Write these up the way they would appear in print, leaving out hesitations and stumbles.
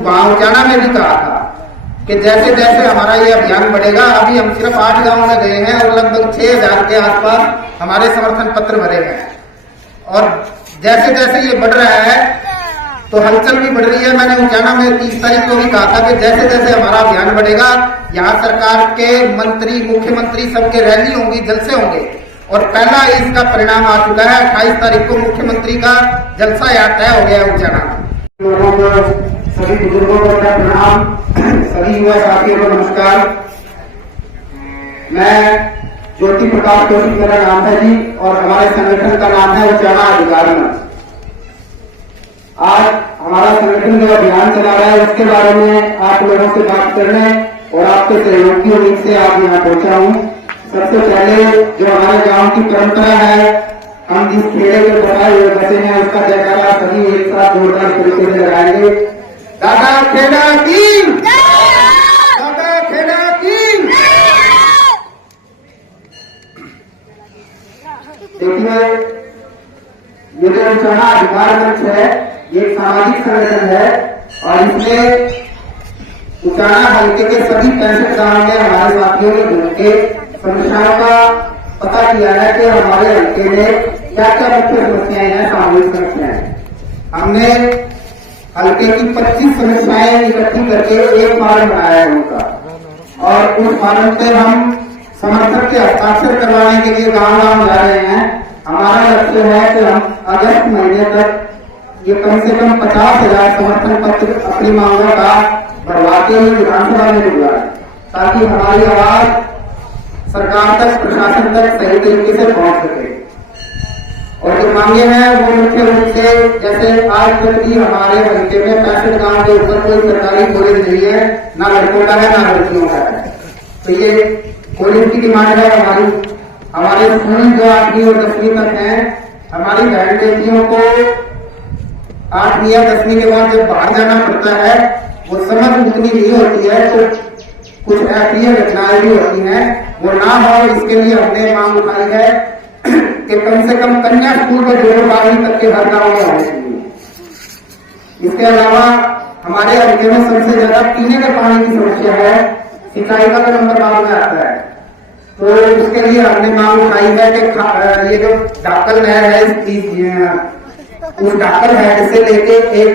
वहां उचाना में भी कहा था कि जैसे जैसे हमारा ये अभियान बढ़ेगा, अभी हम सिर्फ 8 गांव में गए हैं और लगभग 6000 के आसपास हमारे समर्थन पत्र भरे हैं। और जैसे जैसे ये बढ़ रहा है तो हलचल भी बढ़ रही है। मैंने उचाना में 30 तारीख को भी कहा था कि जैसे जैसे हमारा अभियान बढ़ेगा, यहाँ सरकार के मंत्री, मुख्यमंत्री सबके रैली होंगी, जलसे होंगे। और पहला इसका परिणाम आ चुका है। 28 तारीख को मुख्यमंत्री का जलसा यहाँ तय हो गया है उचाना में। लोगों को, सभी बुजुर्गों को प्रणाम, सभी युवा साथियों को नमस्कार। मैं ज्योति प्रकाश जोशी मेरा नाम है जी, और हमारे संगठन का नाम है उचाना अधिकार मंच। आज हमारा संगठन जो अभियान चला रहा है उसके बारे में आप लोगों से बात करने और आपके सहयोग की उम्मीद से आज यहाँ पहुंचा हूँ। सबसे पहले जो हमारे गांव की परंपरा है, हम जिस खेड़े के बताए हुए बचे हैं उसका जयकारा सभी एक साथ जोरदार तरीके से लगाएंगे। दादा खेड़ा की, दादा खेड़ा की। देखिए, ये जो उचाना अधिकार मंच है, ये एक सामाजिक संगठन है और इसमें उचाना हल्के के सभी 65 गांव में हमारे साथियों ने घूम के समस्याओं का पता किया है कि हमारे हल्के में क्या क्या मुख्य समस्याएं हैं, सामूहिक समस्याएं। हमने हल्के की 25 समस्याएं इकट्ठी करके एक फॉर्म बनाया है उनका, और उस फॉर्म पे हम समर्थक के हस्ताक्षर करवाने के लिए गांव गांव जा रहे हैं। हमारा लक्ष्य है कि हम अगस्त महीने तक ये कम से कम 50,000 समर्थन पत्र अपनी मांगों का भरवा के विधानसभा में भिजवाएं, ताकि हमारी आवाज सरकार तक, प्रशासन तक सही तरीके से पहुंच सके। और जो मांगे हैं वो मुख्य रूप से, जैसे आज तक भी हमारे हल्के में 65 गांव के ऊपर कोई सरकारी कॉलेज नहीं है, ना लड़कों का है ना लड़कियों का है। तो ये कॉलेज की डिमांड है हमारे स्कूल जो 8वीं और 10वीं तक है, हमारी बहन बेटियों को 8वीं या 10वीं के बाद जब बाहर जाना पड़ता है, वो समझ उतनी नहीं होती है, तो कुछ अप्रिय घटनाएं भी होती हैं, वो ना हो इसके लिए हमने मांग उठाई है कि कम से कम कन्या स्कूल के 12वीं तक के हर गांव में होने चाहिए। इसके अलावा हमारे हल्के में सबसे ज्यादा पीने के पानी की समस्या है, सिंचाई का तो नंबर बाद में आता है। तो उसके लिए हमने मांग उठाई है कि ये जो डाकल नहर है, उस डाकल नहर से लेके एक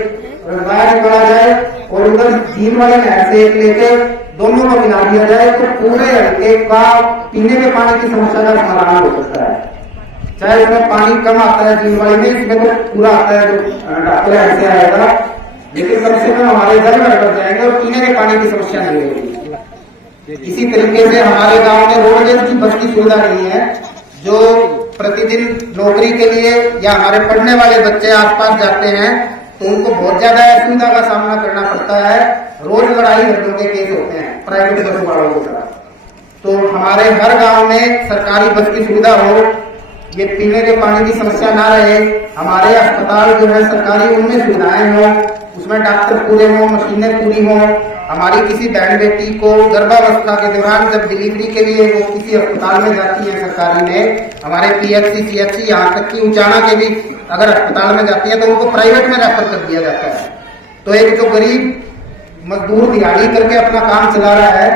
वायर निकाला जाए और उधर झील वाले नहर से एक लेके दोनों को मिला दिया जाए, तो पूरे हल्के का पीने के पानी की समस्या का समाधान हो सकता है। चाहे इसमें पानी कम आता है झील वाले में, इसमें तो पूरा आता है जो डाकल नहर से आएगा, लेकिन कम से कम हमारे घर में रख जाएंगे और पीने के पानी की समस्या नहीं होगी। इसी तरीके से हमारे गांव में रोडवेज की बस की सुविधा नहीं है, जो प्रतिदिन नौकरी के लिए या हमारे पढ़ने वाले बच्चे आसपास जाते हैं तो उनको बहुत ज्यादा असुविधा का सामना करना पड़ता है। रोज लड़ाई झगड़ों के केस होते हैं प्राइवेट बसों वालों के साथ। तो हमारे हर गांव में सरकारी बस की सुविधा हो, ये पीने के पानी की समस्या ना रहे, हमारे अस्पताल जो है सरकारी उनमें सुविधाएं हो, उसमें डॉक्टर पूरे हों, मशीनें पूरी हों। हमारी किसी बहन बेटी को गर्भावस्था के दौरान जब डिलीवरी के लिए वो किसी अस्पताल में जाती है सरकारी में, हमारे PHC, CHC, यहाँ तक कि उचाना के भी अगर अस्पताल में जाती है तो उनको प्राइवेट में रेफर कर दिया जाता है। तो एक जो गरीब मजदूर दिहाड़ी करके अपना काम चला रहा है,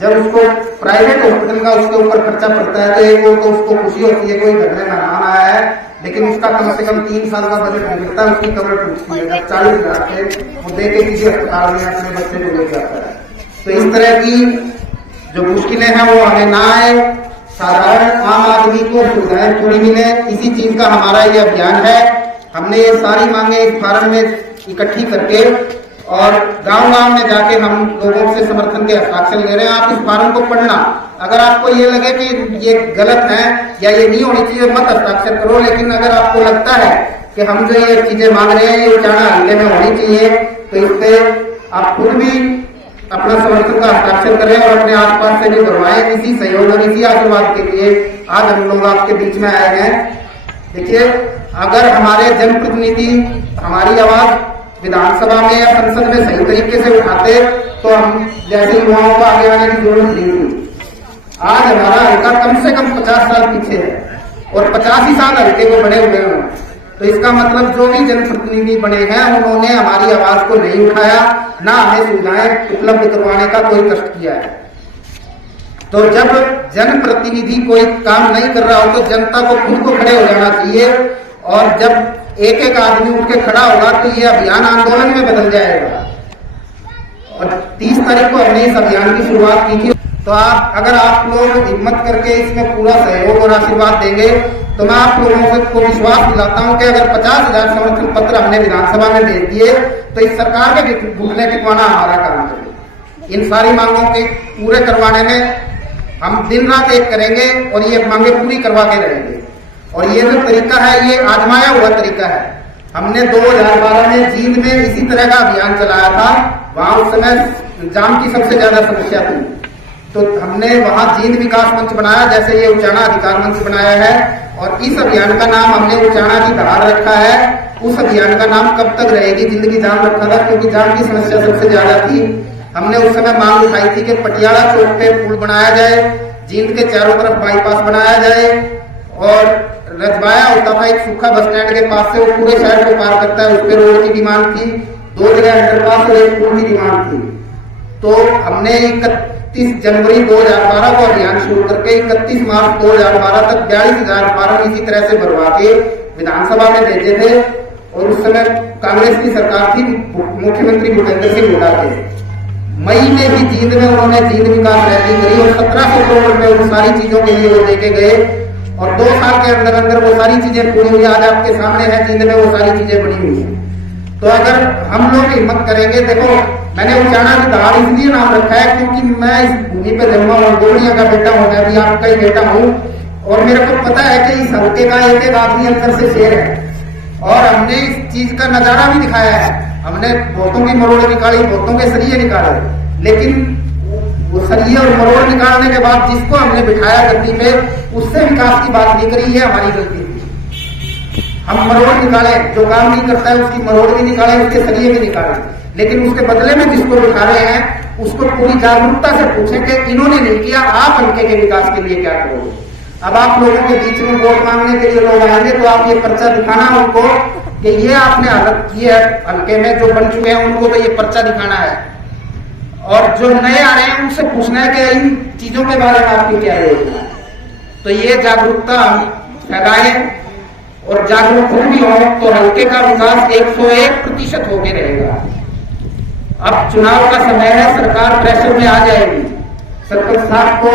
जब उसको प्राइवेट हॉस्पिटल का उसके ऊपर खर्चा पड़ता है तो एक वो तो उसको खुशी होती है कोई घर में मेहमान आया है, लेकिन उसका कम से कम 3 साल का बजट मिलता है, उसकी कमर टूटती है जब 40,000 के वो दे के किसी अस्पताल में अपने बच्चे को ले जाता है। तो इस तरह की जो मुश्किलें हैं वो हमें ना आए, साधारण आम आदमी को सुविधाएं पूरी मिले, इसी चीज का हमारा ये अभियान है। हमने ये सारी मांगे एक फार्म में इकट्ठी करके और गांव गांव में जाके हम लोगों से समर्थन के हस्ताक्षर ले रहे हैं। आप इस फार्म को पढ़ना, अगर आपको ये लगे कि ये गलत है या ये नहीं होनी चाहिए मत हस्ताक्षर करो, लेकिन अगर आपको लगता है कि हम जो ये चीजें मांग रहे हैं ये उचाना हल्के में होनी चाहिए, तो इस पे आप खुद भी अपना समर्थन का हस्ताक्षर करें और अपने आसपास से भी करवाएं। इसी सहयोग और इसी आशीर्वाद के लिए आज हम लोग आपके बीच में आए हैं। देखिए, अगर हमारे जनप्रतिनिधि हमारी आवाज विधानसभा में या संसद में सही तरीके से उठाते तो हम जैसे युवाओं को आगे आने की जरूरत नहीं थी। आज हमारा हल्का कम से कम 50 साल पीछे है और 50 ही साल हल्के को बड़े हुए हैं। तो इसका मतलब जो भी जनप्रतिनिधि बने हैं उन्होंने हमारी आवाज को नहीं उठाया, ना हमें सुविधाएं उपलब्ध करवाने का कोई कष्ट किया है। तो जब जनप्रतिनिधि कोई काम नहीं कर रहा हो तो जनता को खुद को खड़े हो जाना चाहिए, और जब एक एक आदमी उठ के खड़ा होगा तो ये अभियान आंदोलन में बदल जाएगा। और 30 तारीख को हमने इस अभियान की शुरुआत की थी। तो अगर आप लोग हिम्मत करके इसमें पूरा सहयोग और आशीर्वाद देंगे तो मैं आप लोगों को विश्वास दिलाता हूं कि अगर 50,000 समर्थन पत्र हमने विधानसभा में भेज दिए तो इस सरकार के घुटने टिकवाना हमारा काम है। इन सारी मांगों के पूरे करवाने में हम दिन रात एक करेंगे और ये मांगे पूरी करवा के रहेंगे। और ये जो तरीका है ये आजमाया हुआ तरीका है। हमने 2012 में जींद में इसी तरह का अभियान चलाया था। वहां उस समय जाम की सबसे ज्यादा समस्या थी, तो हमने वहां जींद विकास मंच बनाया, जैसे ये उचाना अधिकार मंच बनाया है। और इस अभियान का नाम हमने उचाना की धार रखा है। उस अभियान का नाम कब तक रहेगी जिंदगी जाम रखा था, क्योंकि जाम की समस्या सबसे ज्यादा थी। हमने उस समय मांग उठाई थी कि पटियाला चौक पे पुल बनाया जाए, जींद के चारों तरफ बाईपास बनाया जाए, और रजवाया होता था एक सूखा बस स्टैंड के पास से, वो पूरे शहर को पार करता है, उस पर रोड की डिमांड थी। 2 जगह अंडरपास और एक पुल की डिमांड थी। तो हमने 31 जनवरी 2012 को अभियान शुरू करके 31 मार्च 2012 तक 42,000 फार्म इसी तरह से भरवा के विधानसभा में भेजे थे। और उस समय कांग्रेस की सरकार थी, मुख्यमंत्री भूपेंद्र सिंह हुड्डा थे। मई में भी जींद में उन्होंने जींद विकास रैली करी और 1700 करोड़ रुपए उन सारी चीजों के लिए वो लेके गए, और 2 साल के अंदर अंदर वो सारी चीजें पूरी हुई। आज आपके सामने है जींद में वो सारी चीजें बनी हुई है। तो अगर हम लोग हिम्मत करेंगे, देखो मैंने उचाना की धार इसलिए नाम रखा है क्योंकि मैं इस भूमि पर जन्मा हूँ, गोड़िया का बेटा हूँ, मैं भी आपका ही बेटा हूँ, और मेरे को पता है कि इस हल्के का एक एक आदमी अंदर से शेर है। और हमने इस चीज का नजारा भी दिखाया है। हमने बहुतों की मरोड़ निकाली, बहुतों के सरिये निकाले, लेकिन वो सरिये और मरोड़ निकालने के बाद जिसको हमने बिठाया गद्दी पे, उससे विकास की बात नहीं करी, ये हमारी गलती थी। हम मरोड़ निकाले, जो काम नहीं करता है उसकी मरोड़ भी निकाले, उसके सरिये भी निकाले, लेकिन उसके बदले में जिसको बिठा रहे हैं उसको पूरी जागरूकता से पूछें कि इन्होंने नहीं किया, आप हल्के के विकास के लिए क्या करोगे। अब आप लोगों के बीच में वोट मांगने के लिए लोग आएंगे तो आप ये पर्चा दिखाना उनको कि ये आपने हालत की है हल्के में, जो बन चुके हैं उनको तो ये पर्चा दिखाना है। और जो नए आ रहे हैं उनसे पूछना है कि इन चीजों के बारे में आपकी क्या योजना है। तो ये जागरूकता हम फैलाएं, और जागरूक भी हो तो हल्के का विकास 101% होके रहेगा। अब चुनाव का समय है, सरकार प्रेशर में आ जाएगी। सरपंच साहब को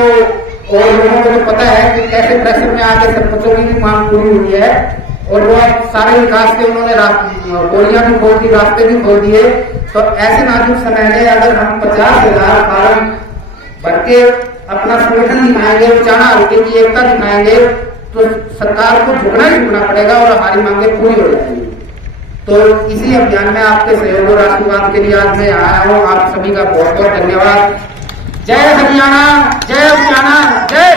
और लोगों को तो पता है कि कैसे प्रेशर में आके सरपंचों की भी मांग पूरी हुई है, और वो सारे विकास के उन्होंने गोलियां भी खोल दी, रास्ते भी खोल दिए। तो ऐसे नाजुक समय में अगर हम 50,000 फार्म भर के अपना संगठन दिखाएंगे, उचाना हल्के की एकता दिखाएंगे, तो सरकार को झुकना ही झुकना पड़ेगा और हमारी मांगे पूरी हो जाएंगी। तो इसी अभियान में आपके सहयोग और आशीर्वाद के लिए आज मैं आया हूँ। आप सभी का बहुत बहुत धन्यवाद। जय हरियाणा, जय उचाना, जय